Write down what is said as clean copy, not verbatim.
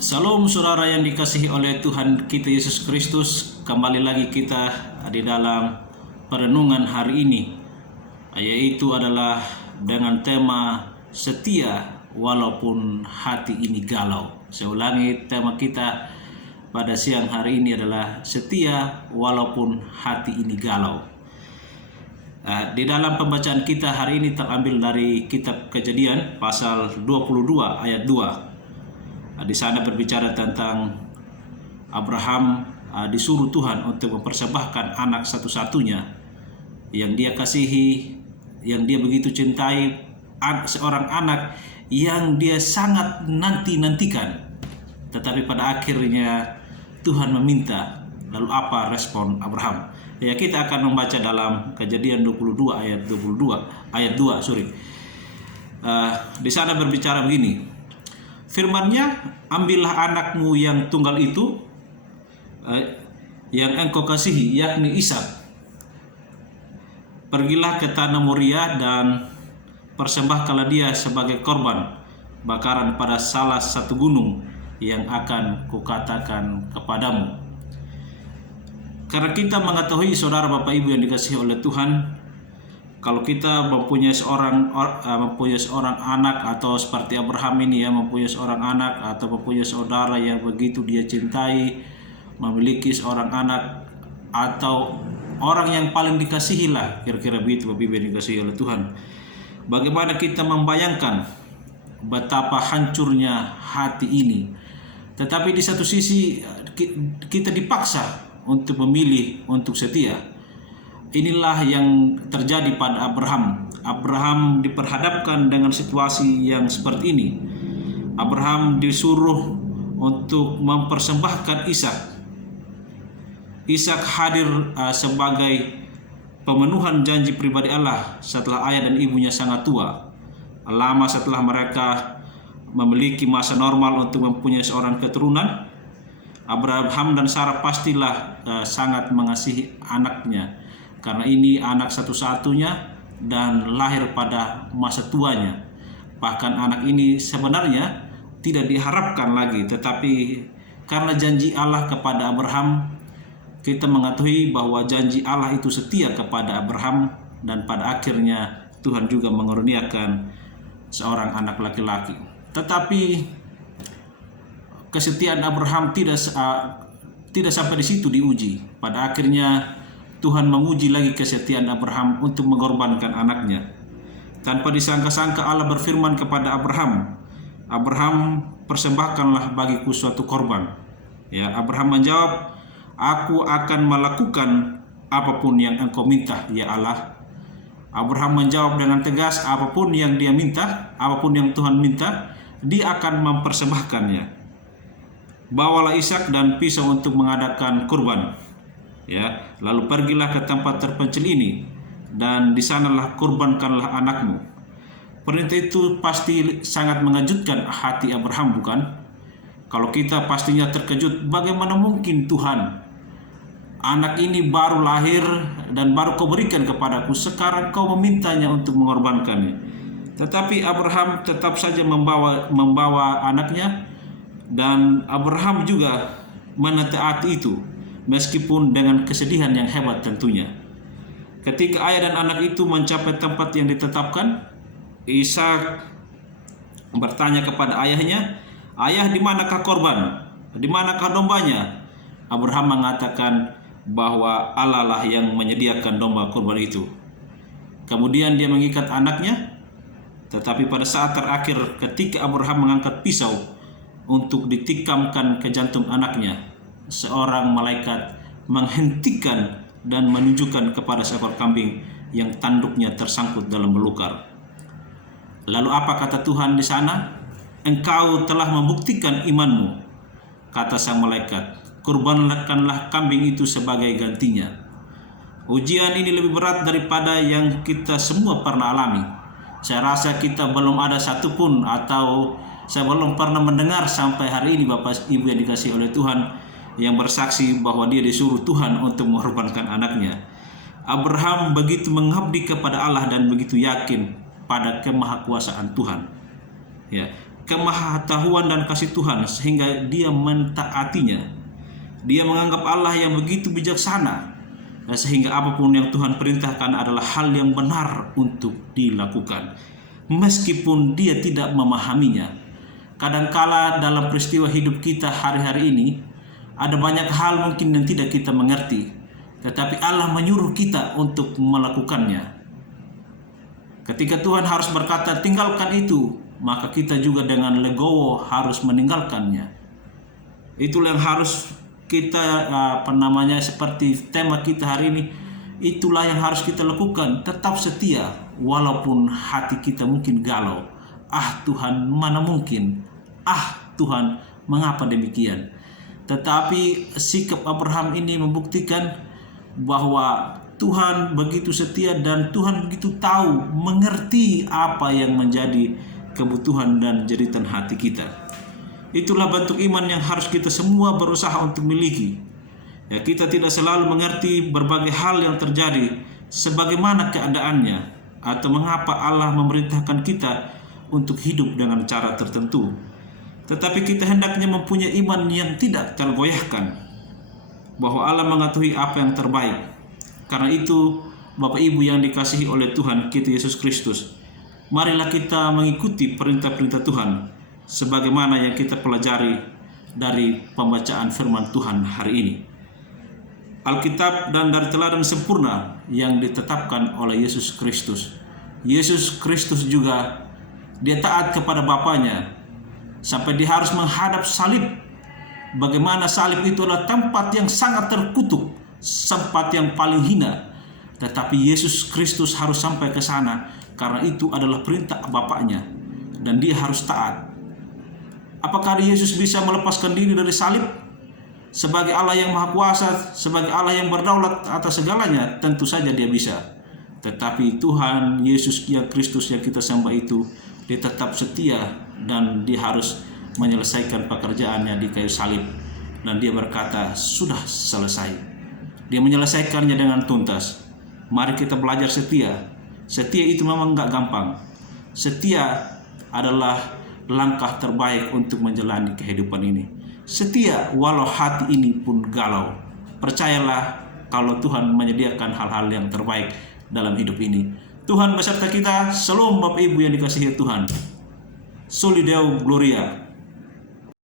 Salam saudara yang dikasihi oleh Tuhan kita Yesus Kristus. Kembali lagi kita di dalam perenungan hari ini, yaitu adalah dengan tema setia walaupun hati ini galau. Saya ulangi, tema kita pada siang hari ini adalah setia walaupun hati ini galau. Di dalam pembacaan kita hari ini terambil dari kitab Kejadian pasal 22 ayat 2. Di sana berbicara tentang Abraham disuruh Tuhan untuk mempersembahkan anak satu-satunya yang dia kasihi, yang dia begitu cintai, seorang anak yang dia sangat nantikan. Tetapi pada akhirnya Tuhan meminta. Lalu apa respon Abraham? Ya, kita akan membaca dalam Kejadian 22 ayat 2. Di sana berbicara begini. Firman-Nya, ambillah anakmu yang tunggal itu, yang engkau kasihi, yakni Ishak. Pergilah ke tanah Moria dan persembahkanlah dia sebagai korban bakaran pada salah satu gunung yang akan kukatakan kepadamu. Karena kita mengetahui, saudara Bapak Ibu yang dikasihi oleh Tuhan, kalau kita mempunyai seorang anak, atau seperti Abraham ini mempunyai seorang anak atau mempunyai saudara yang begitu dia cintai, memiliki seorang anak atau orang yang paling dikasihi lah, kira-kira begitu Bapak Ibu yang dikasihi oleh Tuhan. Bagaimana kita membayangkan betapa hancurnya hati ini. Tetapi di satu sisi kita dipaksa untuk memilih untuk setia. Inilah yang terjadi pada Abraham. Abraham diperhadapkan dengan situasi yang seperti ini. Abraham disuruh untuk mempersembahkan Ishak. Ishak hadir sebagai pemenuhan janji pribadi Allah setelah ayah dan ibunya sangat tua. Lama setelah mereka memiliki masa normal untuk mempunyai seorang keturunan, Abraham dan Sarah pastilah sangat mengasihi anaknya. Karena ini anak satu-satunya dan lahir pada masa tuanya. Bahkan anak ini sebenarnya tidak diharapkan lagi, tetapi karena janji Allah kepada Abraham, kita mengetahui bahwa janji Allah itu setia kepada Abraham, dan pada akhirnya Tuhan juga mengaruniakan seorang anak laki-laki. Tetapi kesetiaan Abraham tidak sampai di situ diuji. Pada akhirnya Tuhan menguji lagi kesetiaan Abraham untuk mengorbankan anaknya. Tanpa disangka-sangka Allah berfirman kepada Abraham, "Abraham, persembahkanlah bagiku suatu korban." Ya, Abraham menjawab, "Aku akan melakukan apapun yang engkau minta, ya Allah." Abraham menjawab dengan tegas, apapun yang dia minta, apapun yang Tuhan minta, dia akan mempersembahkannya. Bawalah Ishak dan pisau untuk mengadakan kurban. Ya, lalu pergilah ke tempat terpencil ini, dan di sanalah kurbankanlah anakmu. Perintah itu pasti sangat mengejutkan hati Abraham, bukan? Kalau kita pastinya terkejut, bagaimana mungkin Tuhan, anak ini baru lahir dan baru kau berikan kepadaku, sekarang kau memintanya untuk mengorbankannya. Tetapi Abraham tetap saja membawa anaknya, dan Abraham juga menaati itu, meskipun dengan kesedihan yang hebat tentunya. Ketika ayah dan anak itu mencapai tempat yang ditetapkan, Ishak bertanya kepada ayahnya, "Ayah, di manakah korban? Di manakah dombanya?" Abraham mengatakan bahwa Allah lah yang menyediakan domba korban itu. Kemudian dia mengikat anaknya, tetapi pada saat terakhir ketika Abraham mengangkat pisau untuk ditikamkan ke jantung anaknya, seorang malaikat menghentikan dan menunjukkan kepada seekor kambing yang tanduknya tersangkut dalam belukar. Lalu apa kata Tuhan di sana? "Engkau telah membuktikan imanmu," kata sang malaikat. "Kurbankanlah kambing itu sebagai gantinya." Ujian ini lebih berat daripada yang kita semua pernah alami. Saya rasa kita belum ada satupun, atau saya belum pernah mendengar sampai hari ini Bapak Ibu yang dikasihi oleh Tuhan, yang bersaksi bahwa dia disuruh Tuhan untuk mengorbankan anaknya. Abraham begitu mengabdi kepada Allah dan begitu yakin pada kemahakuasaan Tuhan. Ya, kemahatauan dan kasih Tuhan sehingga dia mentaatinya. Dia menganggap Allah yang begitu bijaksana sehingga apapun yang Tuhan perintahkan adalah hal yang benar untuk dilakukan, meskipun dia tidak memahaminya. Kadangkala dalam peristiwa hidup kita hari-hari ini ada banyak hal mungkin yang tidak kita mengerti, tetapi Allah menyuruh kita untuk melakukannya. Ketika Tuhan harus berkata tinggalkan itu, maka kita juga dengan legowo harus meninggalkannya. Itulah yang harus kita seperti tema kita hari ini, itulah yang harus kita lakukan. Tetap setia walaupun hati kita mungkin galau. Ah Tuhan, mana mungkin? Ah Tuhan, mengapa demikian? Tetapi sikap Abraham ini membuktikan bahwa Tuhan begitu setia dan Tuhan begitu tahu, mengerti apa yang menjadi kebutuhan dan jeritan hati kita. Itulah bentuk iman yang harus kita semua berusaha untuk miliki. Ya, kita tidak selalu mengerti berbagai hal yang terjadi sebagaimana keadaannya atau mengapa Allah memerintahkan kita untuk hidup dengan cara tertentu. Tetapi kita hendaknya mempunyai iman yang tidak tergoyahkan bahwa Allah mengetahui apa yang terbaik. Karena itu, Bapak Ibu yang dikasihi oleh Tuhan kita Yesus Kristus, marilah kita mengikuti perintah-perintah Tuhan sebagaimana yang kita pelajari dari pembacaan firman Tuhan hari ini. Alkitab dan dari teladan sempurna yang ditetapkan oleh Yesus Kristus. Yesus Kristus juga dia taat kepada Bapanya sampai dia harus menghadap salib. Bagaimana salib itu adalah tempat yang sangat terkutuk, tempat yang paling hina. Tetapi Yesus Kristus harus sampai ke sana karena itu adalah perintah Bapaknya dan dia harus taat. Apakah Yesus bisa melepaskan diri dari salib? Sebagai Allah yang Maha Kuasa, sebagai Allah yang berdaulat atas segalanya, tentu saja dia bisa. Tetapi Tuhan Yesus yang Kristus yang kita sembah itu, dia tetap setia dan dia harus menyelesaikan pekerjaannya di kayu salib. Dan dia berkata, sudah selesai. Dia menyelesaikannya dengan tuntas. Mari kita belajar setia. Setia itu memang gak gampang. Setia adalah langkah terbaik untuk menjalani kehidupan ini. Setia walau hati ini pun galau. Percayalah kalau Tuhan menyediakan hal-hal yang terbaik dalam hidup ini. Tuhan beserta kita. Shalom Bapak Ibu yang dikasihi Tuhan. Soli Deo Gloria.